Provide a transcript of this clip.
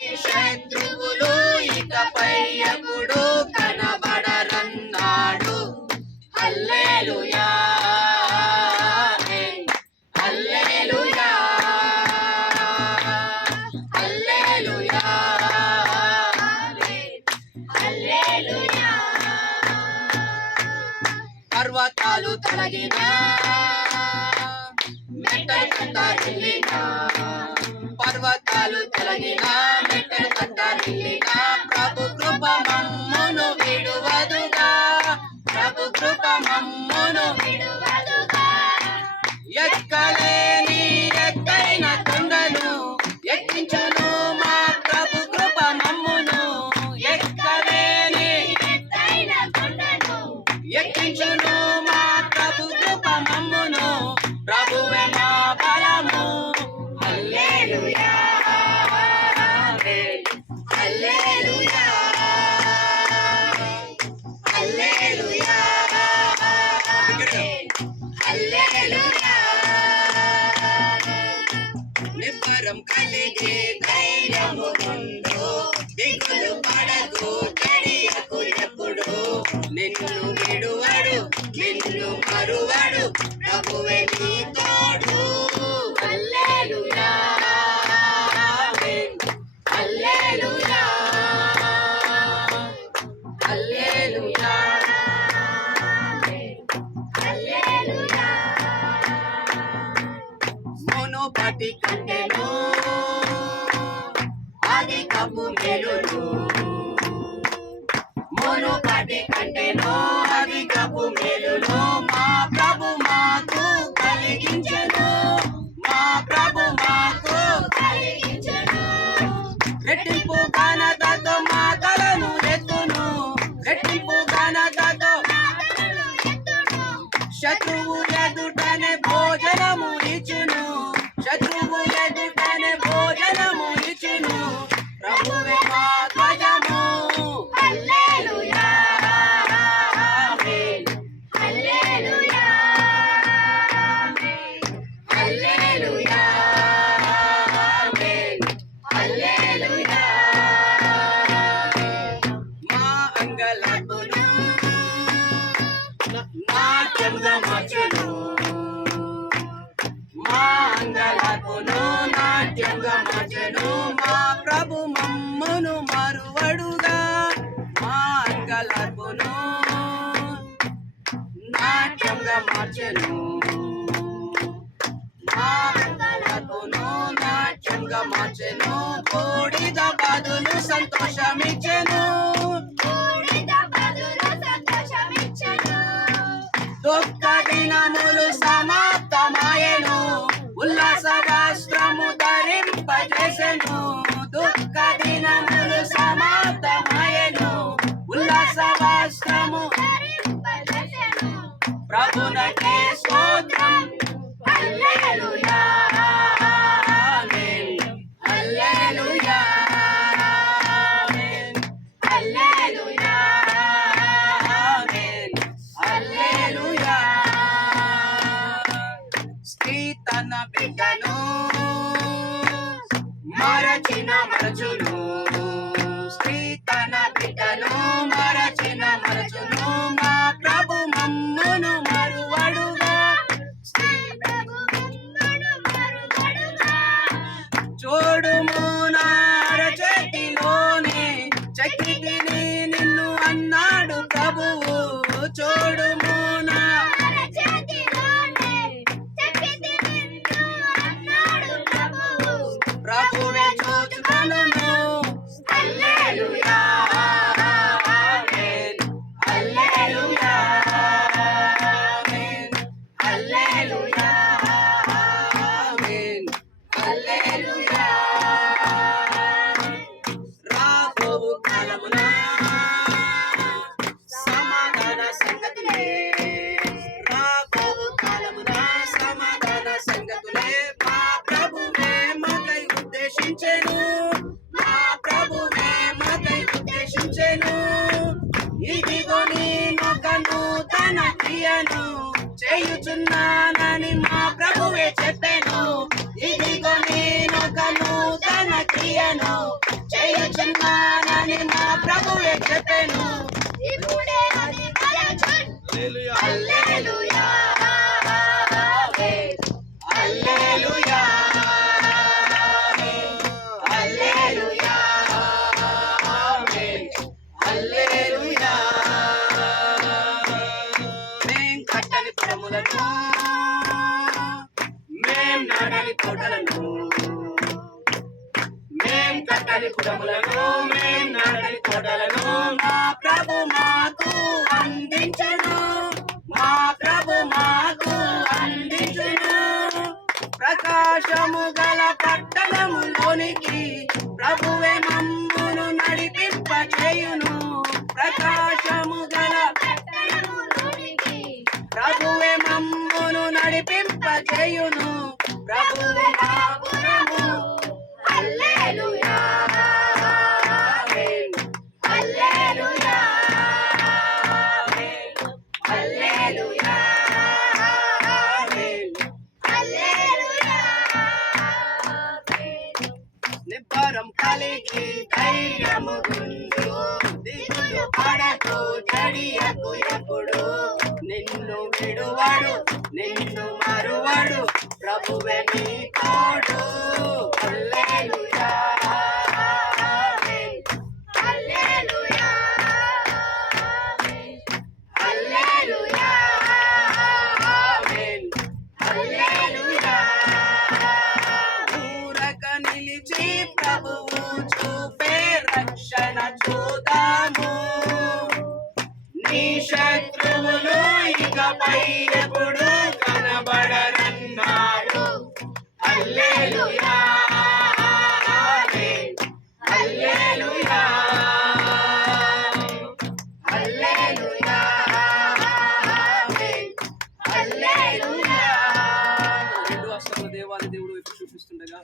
శత్రువులు ఇకపై ఎప్పుడు కనబడరన్నాడు. హల్లెలూయా హల్లెలూయా హల్లెలూయా హల్లెలూయా. పర్వతాలు తొలగినా మెట్టలు తత్తరిల్లినా, పర్వతాలు తొలగినా మెట్టలు తత్తరిల్లినా, ప్రభు కృప మమ్మును విడువదుగా, ప్రభు కృప మమ్మును విడువదుగా. ఎక్కలేని ఎత్తైన కొండను ఎక్కించును మా ప్రభు కృప మమ్మును, ఎక్కలేని ఎత్తైన కొండను ఎక్కించును మా ప్రభు కృప మమ్మును, ప్రభువే మా బలము. హల్లెలూయా హల్లెలూయా హల్లెలూయా హల్లెలూయా. నిబ్బరం కలిగి ధైర్యము ఉండు, దిగులు పడకు జడియకు ఎప్పుడు, నిన్ను విడువడు నిన్ను మరువడు, ప్రభువే నీ తోడు. హల్లెలూయా హల్లెలూయా హల్లెలూయా హల్లెలూయా. మునుపటి కంటెను అధికపు మేలును, మునుపటి కంటెను అధికపు మేలును మా ప్రభు మాకు కలిగించెను, మా ప్రభు మాకు కలిగించెను. రెట్టింపు ఘనతతో మా తలను ఎత్తును, రెట్టింపు ఘనతతో శత్రువు ఎదుటనే భోజనము ఇచ్చును, శత్రువు ఎదుటనే భోజనము ఇచ్చును, ప్రభువే మా ధ్వజము. హల్లెలూయా హల్లెలూయా హల్లెలూయా హల్లెలూయా. మా అంగలార్పును నాట్యంగా మార్చును, మా అంగలార్పును నాట్యంగా మార్చును, మా ప్రభు మమ్మును మరువడుగా, మా అంగలార్పును నాట్యంగా మార్చెను, మా అంగలార్పును నాట్యంగా మార్చెను, బూడిద బదులు సంతోషమిచ్చెను, బూడిద బదులు సంతోషమిచ్చెను. దుఃఖ దినములు సమాప్తమాయెను, ఉల్లాస వస్త్రము ధరింపజేసెను, దుఃఖ దినములు సమాప్తమాయెను, ఉల్లాస వస్త్రము ధరింపజేసెను, ప్రభునకే స్తోత్రం. హల్లెలూయా హల్లెలూయా హల్లెలూయా హల్లెలూయా. స్త్రీ తన బిడ్డను మరచిన మరచును, స్త్రీ తన బిడ్డను మరచిన మరచును, మా ప్రభు మమ్మును మరువడుగా, స్త్రీ ప్రభు మమ్మును మరువడుగా. చూడుము నా అరచేతిలోనే చక్కితిని నిన్ను అన్నాడు ప్రభువు, చూడుము నా అరచేతిలోనే చక్కితిని నిన్ను అన్నాడు ప్రభువు, ప్రభువే చూచుకొనును. హల్లెలూయా హల్లెలూయా హల్లెలూయా హల్లెలూయా. రాబోవు కాలమున సమాధాన సంగతులే, రాబోవు కాలమున సమాధాన సంగతులే, మా ప్రభువే మాకై ఉద్దేశించెను, మా ప్రభువే మాకై ఉద్దేశించెను. ఇదిగో నేనొక నూతన క్రియను చేయుచున్నానని మా ప్రభువే చెప్పెను, ఇదిగో నేనొక నూతన క్రియను చేయుచున్నానని మా ప్రభువే చెప్పెను. ఇప్పుడే అది ఫలించును. హల్లెలూయా ఆమేన్. హల్లెలూయా హల్లెలూయా ఆమేన్. హల్లెలూయా. మేం కట్టని పురములను, మేం నాడని కోటలను, మేం కట్టని పురములను, మేం నాడని కోటలను మా ప్రభు మాకు అందించెను. మా ప్రభు మాకు అందించెను. ప్రకాశము గల పట్టణములోనికి ప్రభువే మమ్మును నడిపింపచేయును. ప్రకాశము గల పట్టణములోనికి ప్రభువే మమ్మును నడిపింపచేయును. ప్రభువే మా పురము. హల్లెలూయా ఆమేన్. హల్లెలూయా ఆమేన్. హల్లెలూయా ఆమేన్. హల్లెలూయా. నిబ్బరం కలిగి ధైర్యము గుండు, దిగులు పడకు జడియకు ఎప్పుడు. నిన్ను విడువడు, నిన్ను మరువడు, ప్రభువే నీ తోడు. హల్లెలూయా ఆమేన్. హల్లెలూయా హల్లెలూయా ఆమేన్. హల్లెలూయా. ఊరక నిలిచి ప్రభువు చూపే రక్షణ చూద్దాము. నీ శత్రువులు ఇకపై ఎప్పుడు కనబడరన్నాడు. హల్లెలూయా ఆమేన్. హల్లెలూయా హల్లెలూయా ఆమేన్. హల్లెలూయా. రెండు హస్తములు దేవాది దేవుడు వైపు చూపిస్తుండగా